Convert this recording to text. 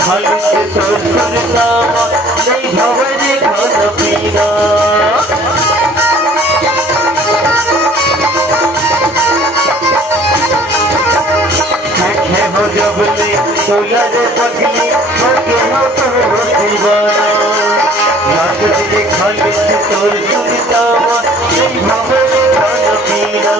खाली से तो सुनता नहीं भवरे खाना पीना हो जबले सोला रे पगली हो के हो तो दीवाना रात दिन खाली से तो सुनता नहीं भवरे खाना पीना